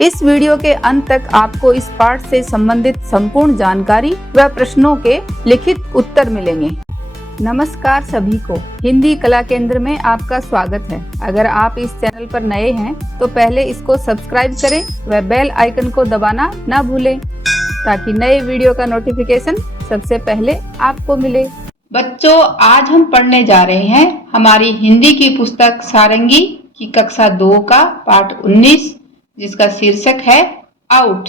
इस वीडियो के अंत तक आपको इस पाठ से संबंधित संपूर्ण जानकारी व प्रश्नों के लिखित उत्तर मिलेंगे। नमस्कार सभी को, हिंदी कला केंद्र में आपका स्वागत है। अगर आप इस चैनल पर नए हैं तो पहले इसको सब्सक्राइब करें व बेल आइकन को दबाना ना भूलें ताकि नए वीडियो का नोटिफिकेशन सबसे पहले आपको मिले। बच्चों, आज हम पढ़ने जा रहे हैं हमारी हिंदी की पुस्तक सारंगी की कक्षा 2 का पाठ 19, जिसका शीर्षक है आउट।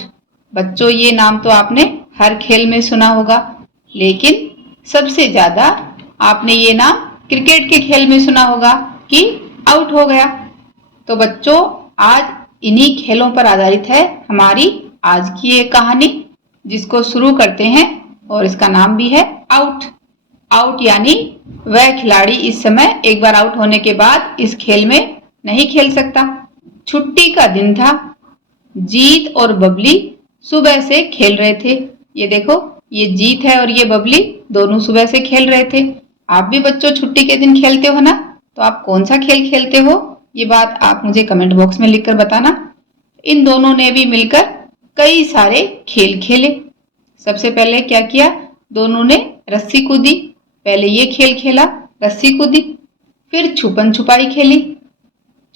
बच्चों, ये नाम तो आपने हर खेल में सुना होगा, लेकिन सबसे ज्यादा आपने ये नाम क्रिकेट के खेल में सुना होगा कि आउट हो गया। तो बच्चों, आज इन्हीं खेलों पर आधारित है हमारी आज की ये कहानी, जिसको शुरू करते हैं और इसका नाम भी है आउट। आउट यानी वह खिलाड़ी इस समय एक बार आउट होने के बाद इस खेल में नहीं खेल सकता। छुट्टी का दिन था। जीत और बबली सुबह से खेल रहे थे। ये देखो, ये जीत है और ये बबली दोनों सुबह से खेल रहे थे। आप भी बच्चों छुट्टी के दिन खेलते हो ना? तो आप कौन सा खेल खेलते हो? ये बात आप मुझे कमेंट बॉक्स में लिखकर बताना। इन दोनों ने भी मिलकर कई सारे खेल खेले। सबसे पहले क्या किया? दोनों ने रस्सी कूदी। पहले ये खेल खेला, रस्सी कूदी। फिर छुपन छुपाई खेली।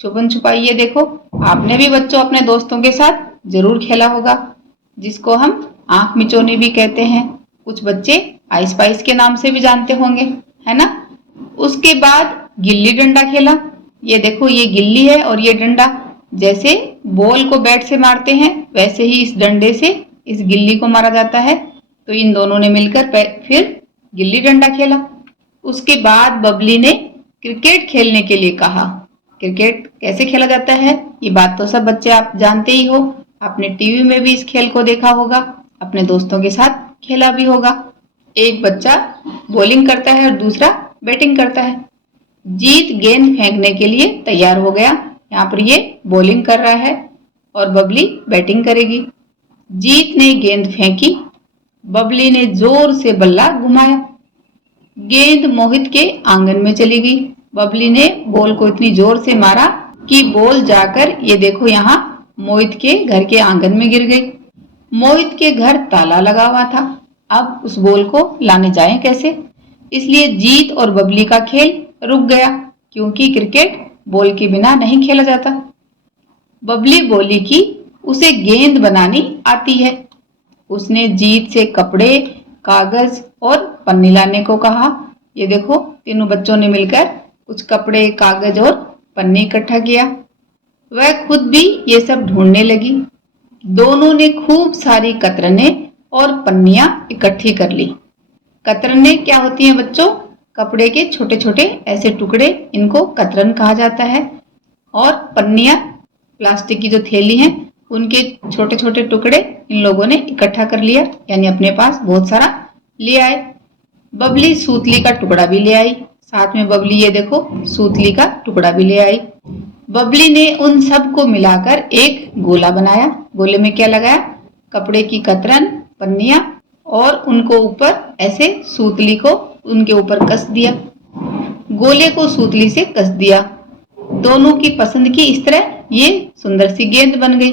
छुपन छुपाई ये देखो, आपने भी बच्चों अपने दोस्तों के साथ जरूर खेला होगा, जिसको हम आंख मिचौनी भी कहते हैं। कुछ बच्चे आइस पाइस के नाम से भी जानते होंगे, है ना? उसके बाद गिल्ली डंडा खेला। ये देखो, ये गिल्ली है और ये डंडा। जैसे बॉल को बैट से मारते हैं, वैसे ही इस डंडे से इस गिल्ली को मारा जाता है। तो इन दोनों ने मिलकर फिर गिल्ली डंडा खेला। उसके बाद बबली ने क्रिकेट खेलने के लिए कहा। क्रिकेट कैसे खेला जाता है ये बात तो सब बच्चे आप जानते ही हो। आपने टीवी में भी इस खेल को देखा होगा, अपने दोस्तों के साथ खेला भी होगा। एक बच्चा बॉलिंग करता है और दूसरा बैटिंग करता है। जीत गेंद फेंकने के लिए तैयार हो गया। यहाँ पर ये बॉलिंग कर रहा है और बबली बैटिंग करेगी। जीत ने गेंद फेंकी। बबली ने जोर से बल्ला घुमाया। गेंद मोहित के आंगन में चली गई। बबली ने बॉल को इतनी जोर से मारा कि बॉल जाकर ये देखो यहाँ मोहित के घर के आंगन में गिर गई। मोहित के घर ताला लगा हुआ था। अब उस बॉल को लाने जाएं कैसे? इसलिए जीत और बबली का खेल रुक गया, क्योंकि क्रिकेट बॉल के बिना नहीं खेला जाता। बबली बोली कि उसे गेंद बनानी आती है। उसने जीत से कपड़े, कागज और पन्नी लाने को कहा। ये देखो, तीनों बच्चों ने मिलकर कुछ कपड़े, कागज और पन्नी इकट्ठा किया। वह खुद भी ये सब ढूंढने लगी। दोनों ने खूब सारी कतरने और पन्नियां इकट्ठी कर ली। कतरने क्या होती हैं बच्चों? कपड़े के छोटे छोटे ऐसे टुकड़े, इनको कतरन कहा जाता है। और पन्नियां प्लास्टिक की जो थैली है, उनके छोटे छोटे टुकड़े इन लोगों ने इकट्ठा कर लिया, यानी अपने पास बहुत सारा ले आए। बबली सूतली का टुकड़ा भी ले आई। साथ में बबली ये देखो सूतली का टुकड़ा भी ले आई। बबली ने उन सब को मिलाकर एक गोला बनाया। गोले में क्या लगाया? कपड़े की कतरन, पन्नियां और उनको ऊपर ऐसे सूतली को उनके ऊपर कस दिया। गोले को सूतली से कस दिया। दोनों की पसंद की इस तरह ये सुंदर सी गेंद बन गई।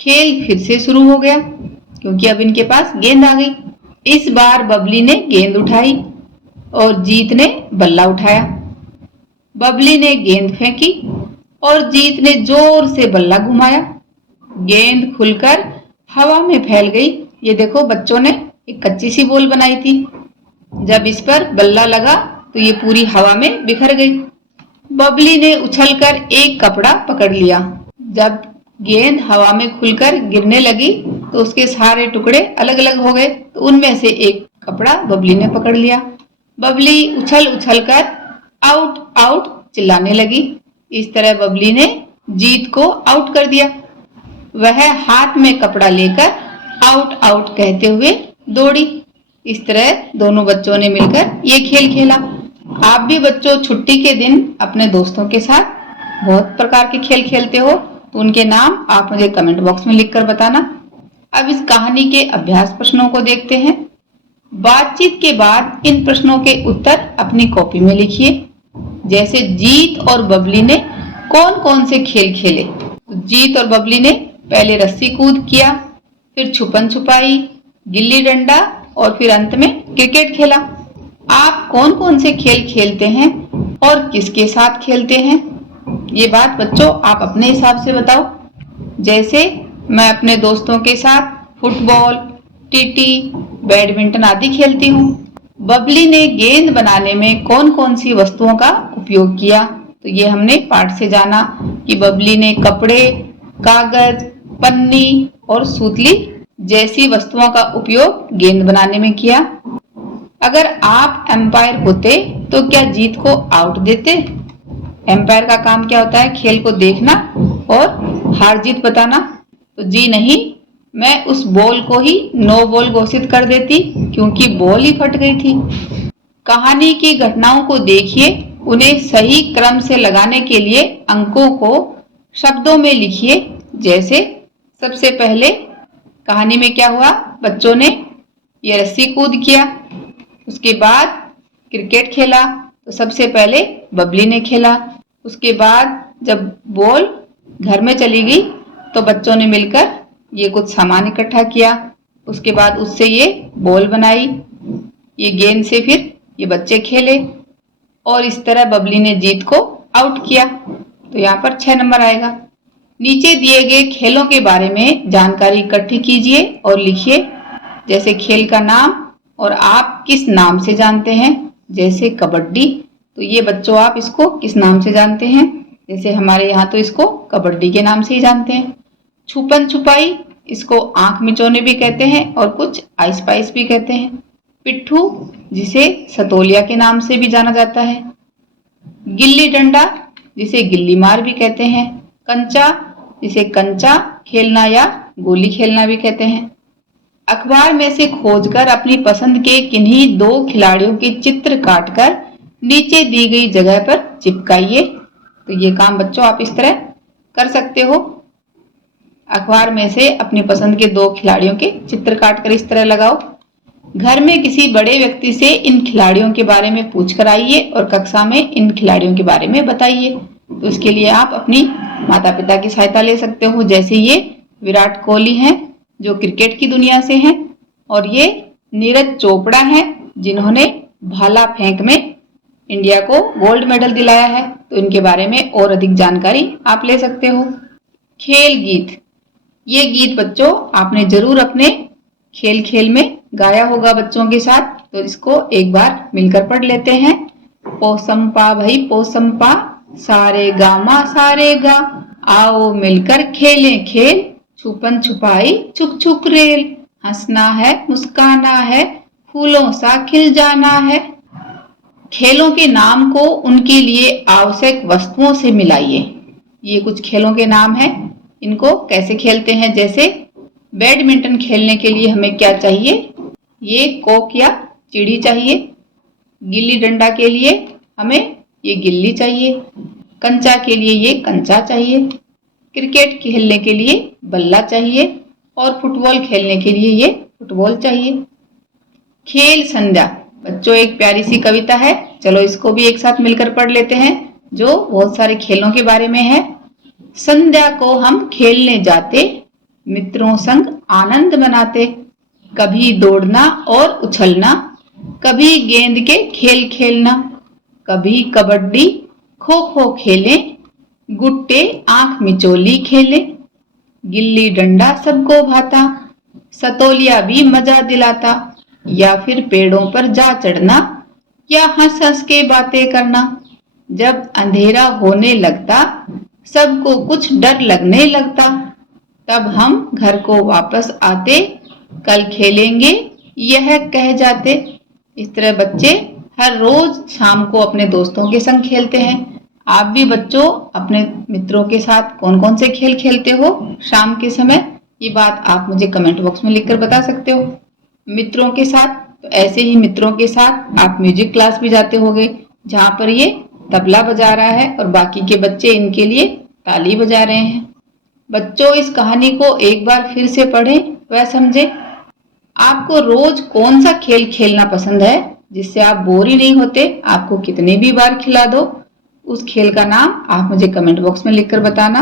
खेल फिर से शुरू हो गया, क्योंकि अब इनके पास गेंद आ गई। इस बार बबली ने गेंद उठाई और जीत ने बल्ला उठाया। बबली ने गेंद फेंकी और जीत ने जोर से बल्ला घुमाया। गेंद खुलकर हवा में फैल गई। ये देखो, बच्चों ने एक कच्ची सी बॉल बनाई थी। जब इस पर बल्ला लगा तो ये पूरी हवा में बिखर गई। बबली ने उछलकर एक कपड़ा पकड़ लिया। जब गेंद हवा में खुलकर गिरने लगी तो उसके सारे टुकड़े अलग अलग हो गए। तो उनमें से एक कपड़ा बबली ने पकड़ लिया। बबली उछल उछल कर आउट आउट चिल्लाने लगी। इस तरह बबली ने जीत को आउट कर दिया। वह हाथ में कपड़ा लेकर आउट आउट कहते हुए दौड़ी। इस तरह दोनों बच्चों ने मिलकर ये खेल खेला। आप भी बच्चों छुट्टी के दिन अपने दोस्तों के साथ बहुत प्रकार के खेल खेलते हो, तो उनके नाम आप मुझे कमेंट बॉक्स में लिखकर बताना। अब इस कहानी के अभ्यास प्रश्नों को देखते हैं। बातचीत के बाद इन प्रश्नों के उत्तर अपनी कॉपी में लिखिए। जैसे जीत और बबली ने कौन कौन से खेल खेले? तो जीत और बबली ने पहले रस्सी कूद किया, फिर छुपन छुपाई, गिल्ली डंडा और फिर अंत में क्रिकेट खेला। आप कौन कौन से खेल खेलते हैं और किसके साथ खेलते हैं? ये बात बच्चों आप अपने हिसाब से बताओ। जैसे मैं अपने दोस्तों के साथ फुटबॉल, टीटी, बैडमिंटन आदि खेलती हूँ। बबली ने गेंद बनाने में कौन कौन सी वस्तुओं का उपयोग किया? तो ये हमने पाठ से जाना कि बबली ने कपड़े, कागज, पन्नी और सूतली जैसी वस्तुओं का उपयोग गेंद बनाने में किया। अगर आप एम्पायर होते तो क्या जीत को आउट देते? एम्पायर का काम क्या होता है? खेल को देखना और हार जीत बताना। तो जी नहीं, मैं उस बॉल को ही नो बॉल घोषित कर देती क्योंकि बॉल ही फट गई थी। कहानी की घटनाओं को देखिए, उन्हें सही क्रम से लगाने के लिए अंकों को शब्दों में लिखिए। जैसे सबसे पहले कहानी में क्या हुआ? बच्चों ने ये रस्सी कूद किया, उसके बाद क्रिकेट खेला। तो सबसे पहले बबली ने खेला। उसके बाद जब बॉल घर में चली गई तो बच्चों ने मिलकर ये कुछ सामान इकट्ठा किया। उसके बाद उससे ये बॉल बनाई, ये गेंद से फिर ये बच्चे खेले और इस तरह बबली ने जीत को आउट किया। तो यहाँ पर 6 नंबर आएगा। नीचे दिए गए खेलों के बारे में जानकारी इकट्ठी कीजिए और लिखिए। जैसे खेल का नाम और आप किस नाम से जानते हैं। जैसे कबड्डी, तो ये बच्चों आप इसको किस नाम से जानते हैं? जैसे हमारे यहाँ तो इसको कबड्डी के नाम से ही जानते हैं। छुपन छुपाई, इसको आंख मिचौने भी कहते हैं और कुछ आइस पाइस भी कहते हैं। पिट्ठू, जिसे सतोलिया के नाम से भी जाना जाता है। गिल्ली डंडा, जिसे गिल्ली मार भी कहते हैं। कंचा, जिसे कंचा खेलना या गोली खेलना भी कहते हैं। अखबार में से खोजकर अपनी पसंद के किन्हीं 2 खिलाड़ियों के चित्र काटकर नीचे दी गई जगह पर चिपकाइए। तो ये काम बच्चों आप इस तरह कर सकते हो। अखबार में से अपनी पसंद के 2 खिलाड़ियों के चित्र काटकर इस तरह लगाओ। घर में किसी बड़े व्यक्ति से इन खिलाड़ियों के बारे में पूछकर आइए और कक्षा में इन खिलाड़ियों के बारे में बताइए। तो इसके लिए आप अपनी माता पिता की सहायता ले सकते हो। जैसे ये विराट कोहली हैं जो क्रिकेट की दुनिया से हैं और ये नीरज चोपड़ा हैं जिन्होंने भाला फेंक में इंडिया को गोल्ड मेडल दिलाया है। तो इनके बारे में और अधिक जानकारी आप ले सकते हो। खेल गीत, ये गीत बच्चों आपने जरूर अपने खेल खेल में गाया होगा बच्चों के साथ। तो इसको एक बार मिलकर पढ़ लेते हैं। पोसंपा भाई पोसंपा, सारे गा, आओ मिलकर खेलें खेल, छुपन छुपाई छुक छुक रेल, हंसना है मुस्काना है, फूलों सा खिल जाना है। खेलों के नाम को उनके लिए आवश्यक वस्तुओं से मिलाइए। ये कुछ खेलों के नाम हैं, इनको कैसे खेलते हैं। जैसे बैडमिंटन खेलने के लिए हमें क्या चाहिए? ये कोक या चिड़ी चाहिए। गिल्ली डंडा के लिए हमें ये गिल्ली चाहिए। कंचा के लिए ये कंचा चाहिए। क्रिकेट खेलने के लिए बल्ला चाहिए और फुटबॉल खेलने के लिए ये फुटबॉल चाहिए। खेल संध्या, बच्चों एक प्यारी सी कविता है, चलो इसको भी एक साथ मिलकर पढ़ लेते हैं जो बहुत सारे खेलों के बारे में है। संध्या को हम खेलने जाते, मित्रों संग आनंद मनाते, कभी दौड़ना और उछलना, कभी गेंद के खेल खेलना, कभी कबड्डी खो खो खेलें, गुट्टे आंख मिचोली खेले, गिल्ली डंडा सबको भाता, सतोलिया भी मजा दिलाता, या फिर पेड़ों पर जा चढ़ना, या हंस हंस के बातें करना। जब अंधेरा होने लगता, सबको कुछ डर लगने लगता, तब हम घर को वापस आते, कल खेलेंगे यह कह जाते। इस तरह बच्चे हर रोज शाम को अपने दोस्तों के संग खेलते हैं। आप भी बच्चों अपने मित्रों के साथ कौन कौन से खेल खेलते हो शाम के समय, ये बात आप मुझे कमेंट बॉक्स में लिखकर बता सकते हो। मित्रों के साथ तो ऐसे ही मित्रों के साथ आप म्यूजिक क्लास भी जाते होंगे जहाँ पर ये तबला बजा रहा है और बाकी के बच्चे इनके लिए ताली बजा रहे हैं। बच्चों इस कहानी को एक बार फिर से पढ़ें व समझें। आपको रोज कौन सा खेल खेलना पसंद है जिससे आप बोर ही नहीं होते? आपको कितने भी बार खिला दो, उस खेल का नाम आप मुझे कमेंट बॉक्स में लिखकर बताना।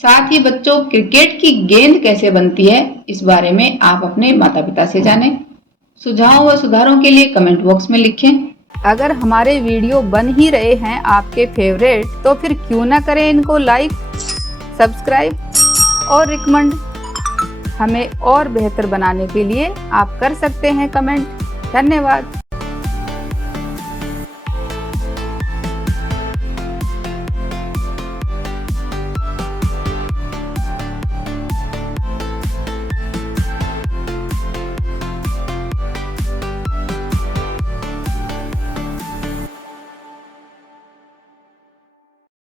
साथ ही बच्चों क्रिकेट की गेंद कैसे बनती है इस बारे में आप अपने माता पिता से जानें। सुझाव व सुधारों के लिए कमेंट बॉक्स में लिखें। अगर हमारे वीडियो बन ही रहे हैं आपके फेवरेट, तो फिर क्यों ना करें इनको लाइक, सब्सक्राइब और रिकमेंड। हमें और बेहतर बनाने के लिए आप कर सकते हैं कमेंट। धन्यवाद।